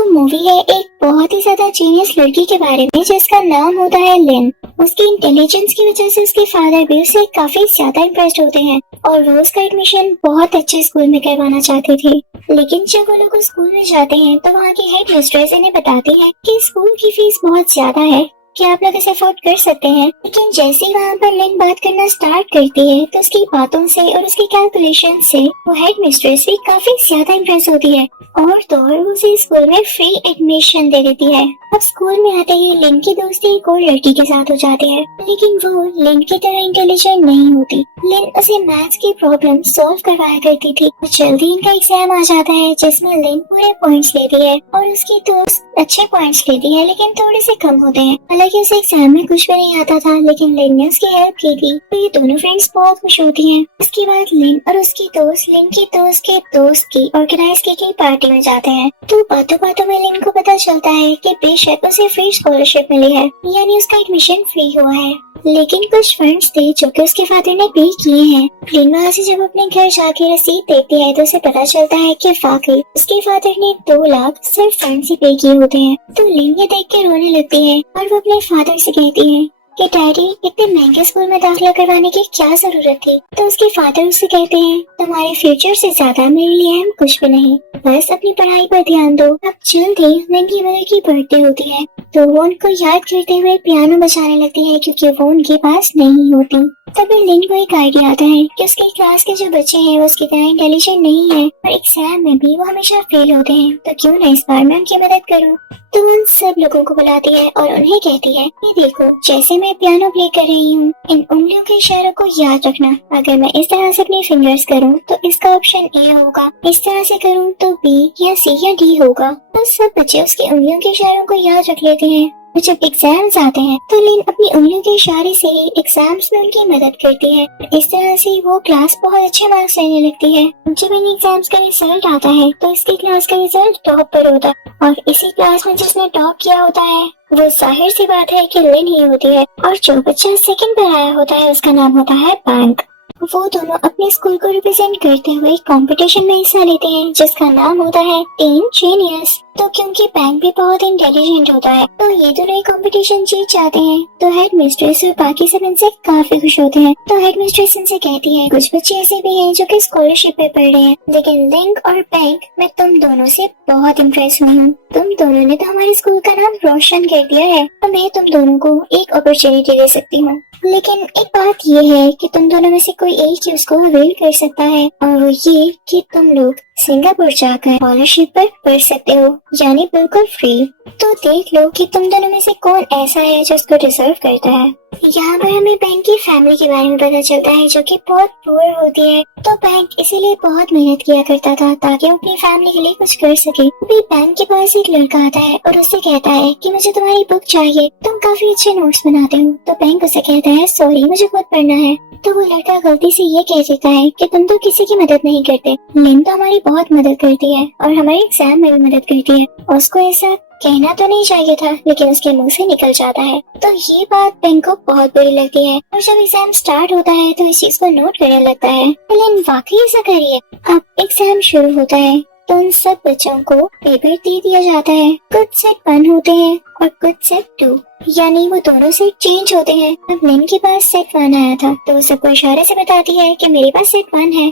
तो मूवी है एक बहुत ही ज्यादा जीनियस लड़की के बारे में जिसका नाम होता है लिन। उसकी इंटेलिजेंस की वजह से उसके फादर भी उससे काफी ज्यादा इम्प्रेस्ड होते हैं और रोज का एडमिशन बहुत अच्छे स्कूल में करवाना चाहते थे। लेकिन जब वो लोग स्कूल में जाते हैं तो वहाँ की हेड मिस्ट्रेस इन्हें बताती है कि स्कूल की फीस बहुत ज्यादा है, क्या आप लोग इसे अफोर्ड कर सकते हैं। लेकिन जैसे ही वहाँ पर लिन बात करना स्टार्ट करती है तो उसकी बातों से और उसकी कैलकुलेशन से वो हेड मिस्ट्रेस भी काफी ज्यादा इम्प्रेस होती है और तो और वो उसे स्कूल में फ्री एडमिशन दे देती है। अब स्कूल में आते ही लिन की दोस्ती एक और लड़की के साथ हो जाती है, लेकिन वो लिन की तरह इंटेलिजेंट नहीं होती। लिन उसे मैथ्स की प्रॉब्लम सॉल्व करवाया करती थी। जल्दी इनका एग्जाम आ जाता है जिसमें लिन पूरे पॉइंट्स लेती है और उसकी दोस्त अच्छे पॉइंट्स लेती है लेकिन थोड़े से कम होते हैं। हालांकि उसे एग्जाम में कुछ भी नहीं आता था लेकिन लिन ने उसकी हेल्प की थी, तो ये दोनों फ्रेंड्स बहुत खुश होती हैं। उसके बाद लिन और उसकी दोस्त लिन की दोस्त के दोस्त की ऑर्गेनाइज की गई पार्टी में जाते हैं। तो बातों बातों में लिन को पता चलता है कि बेशक उसे फ्री स्कॉलरशिप मिली है, यानी उसका एडमिशन फ्री हुआ है। लेकिन कुछ फंड्स थे जो कि उसके फादर ने पे किए हैं। लिन वहाँ से जब अपने घर जाके रसीद देखती है तो उसे पता चलता है कि वाकई उसके फादर ने 2 लाख सिर्फ फंड्स ही पे किए होते हैं। तो लिन ये देख के रोने लगती है और वो अपने फादर से कहती है कि डैडी इतने महंगे स्कूल में दाखिला करवाने की क्या जरूरत थी। तो उसके फादर उससे कहते हैं तुम्हारे फ्यूचर से ज्यादा मेरे लिए अहम कुछ भी नहीं, बस अपनी पढ़ाई पर ध्यान दो। अब जल्द ही लिन की मदर की बर्थडे होती है तो वो उनको याद करते हुए पियानो बजाने लगती है क्योंकि वो उनके पास नहीं होती। तभी लिन को एक आइडिया आता है कि उसकी क्लास के जो बच्चे हैं वो उसकी तरह इंटेलिजेंट नहीं है और एग्जाम में भी वो हमेशा फेल होते हैं, तो क्यों ना इस बार मैं उनकी मदद करूं। तो उन सब लोगों को बुलाती है और उन्हें कहती है कि देखो जैसे मैं पियानो प्ले कर रही हूँ, इन उंगलियों के इशारों को याद रखना। अगर मैं इस तरह से अपनी फिंगर्स करूँ तो इसका ऑप्शन ए होगा, इस तरह से करूँ तो बी या सी या डी होगा। तो सब बच्चे उसकी उंगलियों के इशारों को याद रख लेते हैं। तो जब एग्जाम्स आते हैं तो लिन अपनी उंगलियों के इशारे से ही एग्जाम्स में उनकी मदद करती है। इस तरह से वो क्लास बहुत अच्छे मार्क्स लेने लगती है। जब इन एग्जाम्स का रिजल्ट आता है तो इसकी क्लास का रिजल्ट टॉप पर होता है और इसी क्लास में जिसने टॉप किया होता है वो जाहिर सी बात है कि लिन ही होती है और जो बच्चा सेकंड पर आया होता है उसका नाम होता है बैंक। वो दोनों अपने स्कूल को रिप्रेजेंट करते हुए कंपटीशन में हिस्सा लेते हैं जिसका नाम होता है टीन जीनियस। तो क्योंकि बैंक भी बहुत इंटेलिजेंट होता है तो ये दोनों कंपटीशन जीत जाते हैं। तो हेड मिस्ट्रेस और बाकी सब इनसे काफी खुश होते हैं। तो हेड मिस्ट्रेस इनसे कहती है कुछ बच्चे ऐसे भी हैं जो कि स्कॉलरशिप पे पढ़ रहे हैं, लेकिन लिंक और बैंक मैं तुम दोनों से बहुत इम्प्रेस हुई हूँ। तुम दोनों ने तो हमारे स्कूल का नाम रोशन कर दिया है, तो मैं तुम दोनों को एक अपॉर्चुनिटी दे सकती हूँ। लेकिन एक बात ये है कि तुम दोनों में से कोई एक ही उसको अवेल कर सकता है और वो ये कि तुम लोग सिंगापुर जाकर स्कॉलरशिप पर पढ़ सकते हो, यानी बिल्कुल फ्री। तो देख लो कि तुम दोनों में से कौन ऐसा है जो उसको डिजर्व करता है। यहाँ पर हमें बैंक की फैमिली के बारे में पता चलता है जो कि बहुत पुअर होती है। तो बैंक इसीलिए बहुत मेहनत किया करता था ताकि वो अपनी फैमिली के लिए कुछ कर सके। भी बैंक के पास एक लड़का आता है और उससे कहता है कि मुझे तुम्हारी बुक चाहिए, तुम काफी अच्छे नोट्स बनाते हो। तो बैंक उसे कहता है सॉरी मुझे खुद पढ़ना है। तो वो लड़का गलती से ये कह देता है कि तुम तो किसी की मदद नहीं करते, लिन तो हमारी बहुत मदद करती है और हमारे एग्जाम में भी मदद करती है। और उसको ऐसा कहना तो नहीं चाहिए था लेकिन उसके मुंह से निकल जाता है। तो ये बात बैंक को बहुत बुरी लगती है और जब एग्जाम स्टार्ट होता है तो इस चीज को नोट करने लगता है। लिन वाकई ऐसा करिए। अब एग्जाम शुरू होता है तो उन सब बच्चों को पेपर दे दिया जाता है। कुछ सेट 1 होते हैं और कुछ सेट 2, यानी वो दोनों सेट चेंज होते हैं। अब लिन के पास सेट 1 आया था तो वो सबको इशारे से बताती है कि मेरे पास सेट 1 है।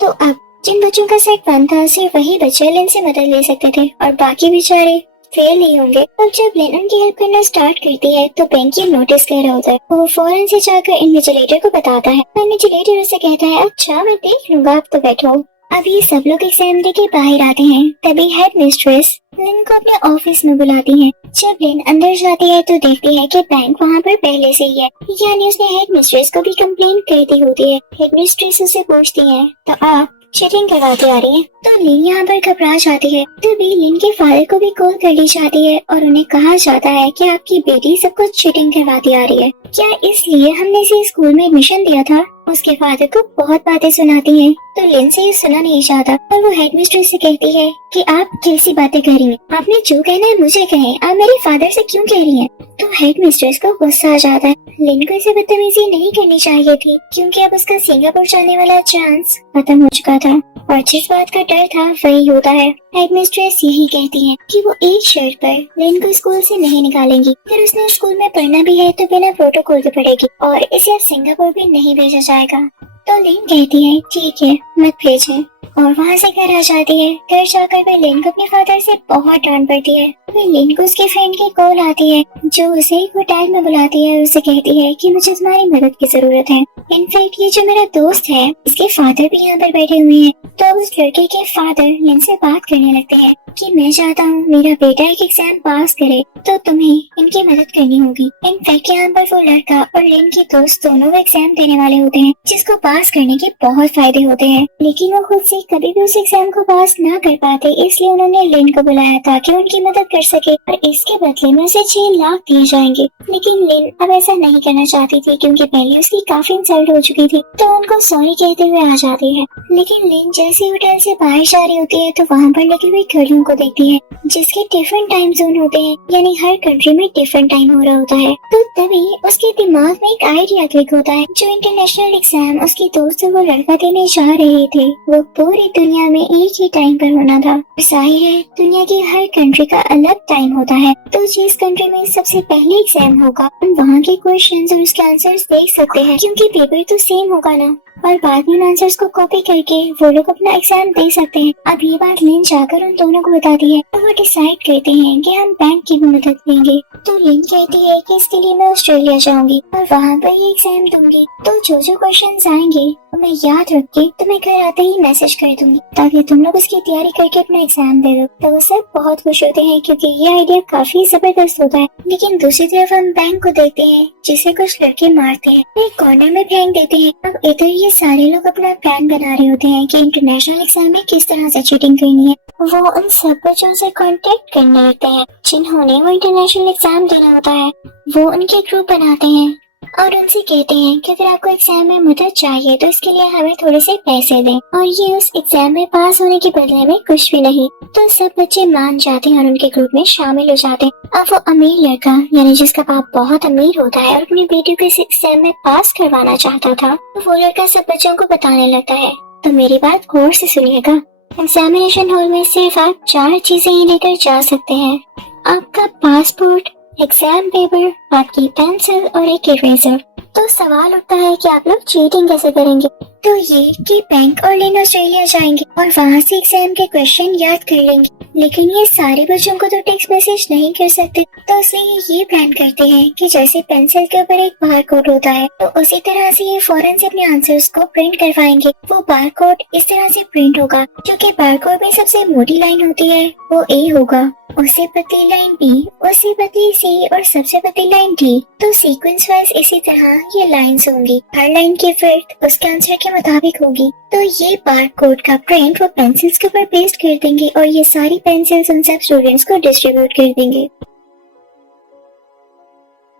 तो अब जिन बच्चों का सेट 1 था सिर्फ वही बच्चे लिन से मदद ले सकते थे और बाकी बेचारे फेल नहीं होंगे। अब जब लिन उनकी हेल्प करना स्टार्ट करती है तो बैंक ये नोटिस कर रहा होता है। वो फौरन से जाकर इन्विजिलेटर को बताता है। इन्विजिलेटर उसे कहता है अच्छा मैं देख लूंगा, आप तो बैठो। अब ये सब लोग एग्जाम दे के बाहर आते हैं। तभी हेड मिस्ट्रेस लिन को अपने ऑफिस में बुलाती है। जब लिन अंदर जाती है तो देखती है कि बैंक वहाँ पर पहले से ही है, यानी उसने हेड मिस्ट्रेस को भी कंप्लेंट कर दी होती है। हेड मिस्ट्रेस उसे पूछती है तो आप चीटिंग करवाते आ रही है। तो लिन यहाँ पर घबरा जाती है। तभी लिन के फादर को भी कॉल कर ली जाती है और उन्हें कहा जाता है कि आपकी बेटी सब कुछ चीटिंग करवाती आ रही है। क्या इसलिए हमने इसे स्कूल में एडमिशन दिया था? उसके फादर को बहुत बातें सुनाती है। तो लिन से ये सुना नहीं चाहता और वो हेडमिस्ट्रेस से कहती है कि आप कैसी बातें कर रही हैं? आपने जो कहना है मुझे कहें, आप मेरे फादर से क्यों कह रही हैं? तो हेडमिस्ट्रेस को गुस्सा आ जाता है। लिन को इसे बदतमीजी नहीं करनी चाहिए थी क्योंकि अब उसका सिंगापुर जाने वाला चांस खत्म हो चुका था और जिस बात का डर था वही होता है। हेडमिस्ट्रेस यही कहती है कि वो एक शर्त पर लिन को स्कूल से नहीं निकालेंगी। अगर उसने स्कूल में पढ़ना भी है तो बिना प्रोटोकॉल के पढ़ेगी और इसे अब सिंगापुर भी नहीं भेजा जाएगा। तो लिन कहती है ठीक है मत भेजें और वहाँ से घर आ जाती है। घर जाकर वे लिन को अपने फादर से बहुत डांट पड़ती है। वे लिन को उसके फ्रेंड की कॉल आती है जो उसे एक होटल में बुलाती है और उसे कहती है कि मुझे तुम्हारी मदद की जरूरत है। इनफैक्ट ये जो मेरा दोस्त है इसके फादर भी यहाँ पर बैठे हुए हैं। तो उस लड़के के फादर लिन से बात करने लगते हैं कि मैं चाहता हूँ मेरा बेटा एक एग्जाम पास करे तो तुम्हें इनकी मदद करनी होगी। इनफैक्ट यहाँ पर वो लड़का और लिन की दोस्त दोनों एग्जाम देने वाले होते हैं जिसको पास करने के बहुत फायदे होते हैं, लेकिन वो खुद से कभी भी उस एग्जाम को पास ना कर पाते, इसलिए उन्होंने लिन को बुलाया ताकि उनकी मदद कर सके और इसके बदले में उसे 6 लाख दिए जाएंगे। लेकिन लिन अब ऐसा नहीं करना चाहती थी क्योंकि पहले उसकी काफी इंसल्ट हो चुकी थी तो उनको सॉरी कहते हुए आ जाती है। लेकिन लिन जैसे होटल से बाहर जा रही होती है तो वहाँ पर लगी हुई घड़ियों को देखती है जिसके डिफरेंट टाइम जोन होते हैं, यानी हर कंट्री में डिफरेंट टाइम हो रहा होता है। तो तभी उसके दिमाग में एक आइडिया क्लिक होता है। जो इंटरनेशनल एग्जाम उसकी दोस्त वो लड़का देने जा रहे थे वो पूरी दुनिया में एक ही टाइम पर होना था। जाहिर है दुनिया की हर कंट्री का अलग टाइम होता है, तो जिस कंट्री में सबसे पहले एग्जाम होगा हम वहाँ के क्वेश्चंस और उसके आंसर्स देख सकते हैं क्योंकि पेपर तो सेम होगा ना, और बाद में आंसर्स को कॉपी करके वो लोग अपना एग्जाम दे सकते हैं। अब ये बात लिन जाकर उन दोनों को बताती है तो वो डिसाइड करते हैं कि हम बैंक की भी मदद लेंगे। तो लिन कहती है कि इसके लिए मैं ऑस्ट्रेलिया जाऊंगी और वहाँ पर ही एग्जाम दूंगी, तो जो जो क्वेश्चंस आएंगे तो मैं याद रख के तुम्हें घर आते ही मैसेज कर दूंगी ताकि तुम लोग उसकी तैयारी करके अपना एग्जाम दे दो। तो वो सब बहुत खुश होते हैं क्योंकि ये आइडिया काफी जबरदस्त होता है। लेकिन दूसरी तरफ हम बैंक को देखते हैं जिसे कुछ लड़के मारते हैं, एक कॉर्नर में फेंक देते हैं। अब इधर ये सारे लोग अपना प्लान बना रहे होते हैं कि इंटरनेशनल एग्जाम में किस तरह से चीटिंग करनी है। वो उन सब बच्चों से कांटेक्ट करने लगते हैं जिन्होंने वो इंटरनेशनल एग्जाम देना होता है। वो उनके ग्रुप बनाते हैं और उनसे कहते हैं कि अगर आपको एग्जाम में मदद चाहिए तो इसके लिए हमें थोड़े से पैसे दें, और ये उस एग्जाम में पास होने के बदले में कुछ भी नहीं। तो सब बच्चे मान जाते हैं और उनके ग्रुप में शामिल हो जाते हैं। अब वो अमीर लड़का यानी जिसका बाप बहुत अमीर होता है और अपनी बेटी को इस एग्जाम में पास करवाना चाहता था, तो वो लड़का सब बच्चों को बताने लगता है तो मेरी बात गौर से सुनिएगा। एग्जामिनेशन हॉल में सिर्फ आप 4 चीजें ही लेकर जा सकते हैं, आपका पासपोर्ट, एग्जाम पेपर, आपकी पेंसिल और एक इरेजर। तो सवाल उठता है कि आप लोग चीटिंग कैसे करेंगे? तो ये कि बैंक और लिन ऑस्ट्रेलिया जाएंगे और वहाँ से एग्जाम के क्वेश्चन याद कर लेंगे, लेकिन ये सारे बच्चों को तो टेक्स्ट मैसेज नहीं कर सकते, तो इसलिए ये प्लान करते हैं कि जैसे पेंसिल के ऊपर एक बार कोड होता है तो उसी तरह से ये फौरन से अपने आंसर्स को प्रिंट करवाएंगे। वो बार कोड इस तरह से प्रिंट होगा क्योंकि बार कोड में सबसे मोटी लाइन होती है वो ए होगा, उससे पतली लाइन बी, उससे पतली सी और सबसे पतली लाइन डी। तो सीक्वेंस वाइज इसी तरह ये लाइंस होंगी, हर लाइन की विड्थ उसके आंसर के मुताबिक होगी। तो ये बार कोड का प्रिंट वो पेंसिल्स के ऊपर पेस्ट कर देंगे और ये सारी पेंसिल्स उन सब स्टूडेंट्स को डिस्ट्रीब्यूट कर देंगे।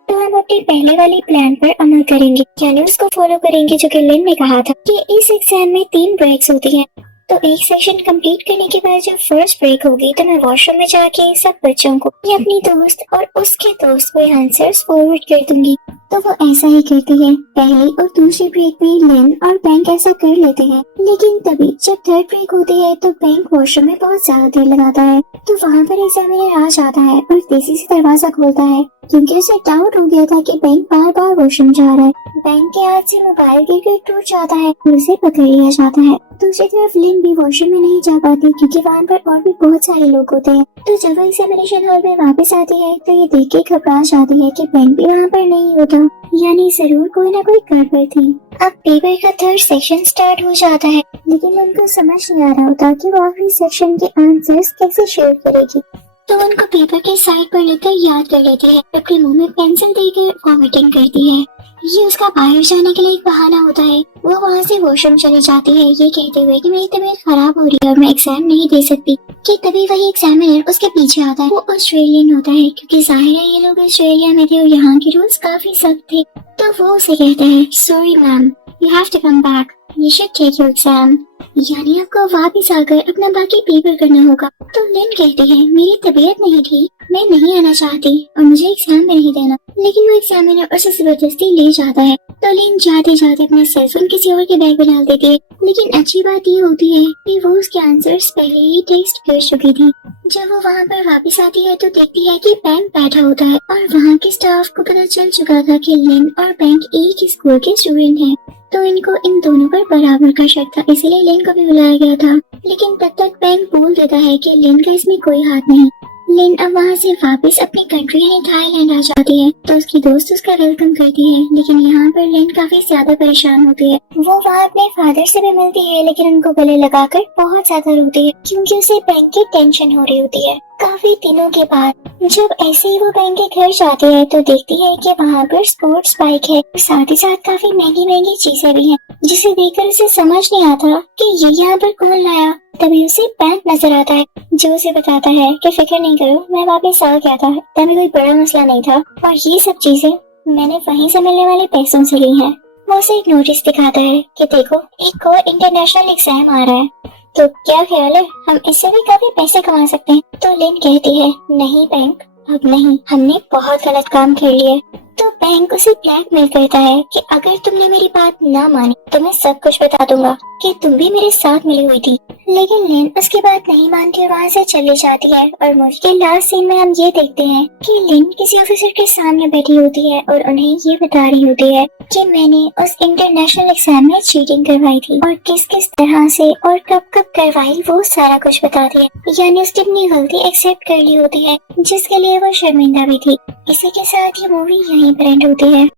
तो हम अपने पहले वाली प्लान पर अमल करेंगे, यानी उसको फॉलो करेंगे जो कि लिन ने कहा था कि इस एग्जाम में 3 ब्रेक्स होती हैं। तो एक सेक्शन कंप्लीट करने के बाद जब फर्स्ट ब्रेक होगी तो मैं वॉशरूम में जाके सब बच्चों को या अपनी दोस्त और उसके दोस्त को आंसर्स फॉरवर्ड कर दूंगी। तो वो ऐसा ही करती है। पहली और दूसरी ब्रेक में लिन और बैंक ऐसा कर लेते हैं, लेकिन तभी जब थर्ड ब्रेक होती है तो बैंक वॉशरूम में बहुत ज्यादा देर लगाता है। तो वहाँ पर एग्जामिनर आ जाता है और तेजी से दरवाजा खोलता है क्योंकि उसे डाउट हो गया था कि बैंक बार बार वॉशरूम जा रहा है। बैंक के हाथ से मोबाइल गिरकर टूट जाता है और उसे पकड़ लिया जाता है। दूसरी तरफ लिन भी वॉशरूम में नहीं जा पाती क्योंकि वहाँ पर और भी बहुत सारे लोग होते हैं। तो जब वो एग्जामिनेशन हॉल में वापस आती है तो ये देख के घबरा जाती है कि बैंक भी वहाँ पर नहीं होता, यानी जरूर कोई ना कोई गड़बड़ थी। अब पेपर का थर्ड सेक्शन स्टार्ट हो जाता है, लेकिन उनको समझ नहीं आ रहा होता कि वो आखिरी सेक्शन के आंसर्स कैसे शेयर करेगी। तो उनको पेपर के साइड पर लेकर याद कर लेती है, अपने मुंह में पेंसिल देकर वॉमिटिंग करती है। ये उसका बाहर जाने के लिए एक बहाना होता है। वो वहाँ से वॉशरूम चली जाती है ये कहते हुए कि मेरी तबीयत खराब हो रही है और मैं एग्जाम नहीं दे सकती। कि तभी वही एग्जामिनर उसके पीछे आता है। वो ऑस्ट्रेलियन होता है क्योंकि जाहिर है ये लोग ऑस्ट्रेलिया में थे और यहाँ के रूल्स काफी सख्त थे। तो वो उसे कहता है sorry ma'am, you have to come back, you should take your exam, यानी आपको वापस आकर अपना बाकी पेपर करना होगा। तो लिन कहती है मेरी तबीयत नहीं ठीक, मैं नहीं आना चाहती और मुझे एग्जाम में नहीं देना। लेकिन वो एग्जामिनर उसे जबरदस्ती ले जाता है। तो लिन जाते जाते अपना सेलफोन किसी और के बैग में डाल देती है। लेकिन अच्छी बात ये होती है कि वो उसके आंसर्स पहले ही टेस्ट कर चुकी थी। जब वो वहाँ पर वापस आती है तो देखती है कि बैंक बैठा होता है और वहाँ के स्टाफ को पता चल चुका था कि लिन और बैंक एक ही स्कूल के स्टूडेंट हैं। तो इनको इन दोनों पर बराबर का शक था, इसलिए लिन को भी बुलाया गया था। लेकिन तब तक बैंक बोल देता है कि लिन का इसमें कोई हाथ नहीं। लिन अब वहाँ से वापस अपनी कंट्री यानी थाईलैंड आ जाती है। तो उसकी दोस्त उसका वेलकम करती है। लेकिन यहाँ पर लिन काफी ज्यादा परेशान होती है। वो वहाँ अपने फादर से भी मिलती है लेकिन उनको गले लगाकर बहुत ज्यादा रोती है क्योंकि उसे बैंक की टेंशन हो रही होती है। काफी दिनों के बाद जब ऐसे ही वो बैंक के घर जाती है तो देखती है कि वहाँ पर स्पोर्ट्स बाइक है, साथ ही साथ काफी महंगी महंगी चीजें भी हैं, जिसे देखकर उसे समझ नहीं आता कि ये यहाँ पर कौन लाया। तभी उसे बैंक नजर आता है जो उसे बताता है कि फिक्र नहीं करो, मैं वापस आ गया था, तभी कोई बड़ा मसला नहीं था और ये सब चीजें मैंने वहीं से मिलने वाले पैसों से ली हैं। वो उसे एक नोटिस दिखाता है कि देखो एक और इंटरनेशनल एग्जाम आ रहा है, तो क्या ख्याल है हम इससे भी काफी पैसे कमा सकते हैं। तो लिन कहती है नहीं बैंक, अब नहीं, हमने बहुत गलत काम कर लिया है। तो बैंक उसे ब्लैकमेल करता है कि अगर तुमने मेरी बात ना मानी तो मैं सब कुछ बता दूंगा कि तुम भी मेरे साथ मिली हुई थी। लेकिन लिन उसकी बात नहीं मानती और वहाँ से चली जाती है। और मूवी के लास्ट सीन में हम ये देखते हैं कि लिन किसी ऑफिसर के सामने बैठी होती है और उन्हें ये बता रही होती है कि मैंने उस इंटरनेशनल एग्जाम में चीटिंग करवाई थी और किस किस तरह से और कब कब करवाई, वो सारा कुछ बताती है। यानी उसने अपनी गलती एक्सेप्ट कर ली होती है जिसके लिए वो शर्मिंदा भी थी। इसी के साथ ये मूवी यहीं पर एंड होती है।